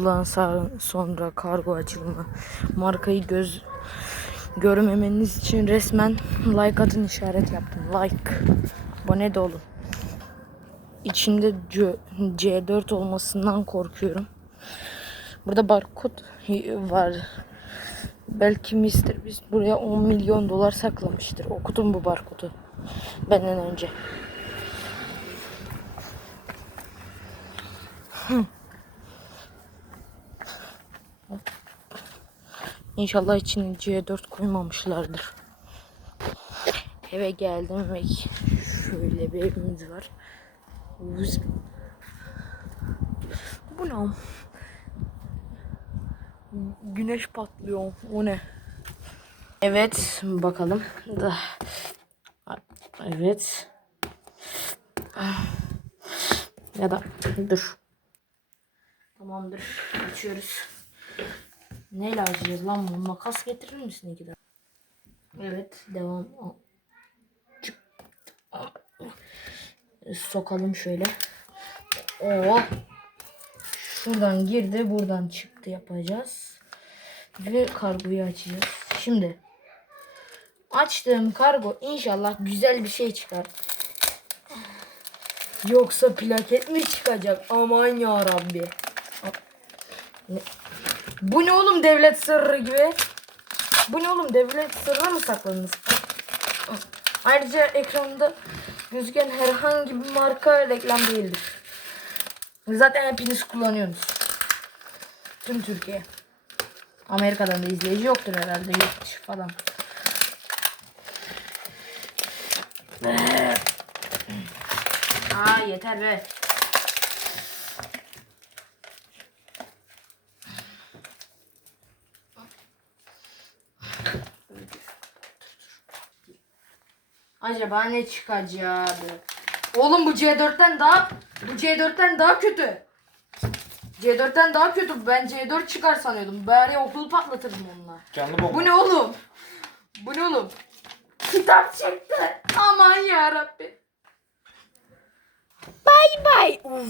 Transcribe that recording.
Yıldan sonra kargo açılımı. Markayı göz görmemeniz için resmen like atın işaret yaptım. Like. Abone de olun. İçinde C- C4 olmasından korkuyorum. Burada barkod var. Belki Mr. Beast buraya 10 milyon dolar saklamıştır. Okudum bu barkodu. Benden önce. İnşallah içine C4 koymamışlardır. Eve geldim ve şöyle bir evimiz var. Bu ne? Güneş patlıyor. O ne? Evet, bakalım. Da. Evet. Ya da dur. Tamamdır. Açıyoruz. Neyle açacağız lan bu? Makas getirir misin iki dakika? Evet, devam. Çık. Sokalım şöyle. Oo. Şuradan girdi, buradan çıktı yapacağız. Ve kargoyu açacağız. Şimdi açtığım kargo inşallah güzel bir şey çıkar. Yoksa plaket mi çıkacak? Aman ya Rabbi. Ne? Bu ne oğlum devlet sırrı gibi? Bu ne oğlum devlet sırrı mı sakladınız? Ayrıca ekranda gözüken herhangi bir marka reklam değildir. Zaten hepiniz kullanıyorsunuz. Tüm Türkiye. Amerika'dan da izleyici yoktur herhalde. Yurt dışı falan. Aa yeter be. Acaba ne çıkacak? Oğlum bu C4'ten daha bu C4'ten daha kötü. C4'ten daha kötü. Ben C4 çıkar sanıyordum. Bari okulu patlatırdım onunla. Canlı bomba. Bu ne oğlum? Bu ne oğlum? Kitap çıktı. Aman ya Rabbi. Bay bay. Uf,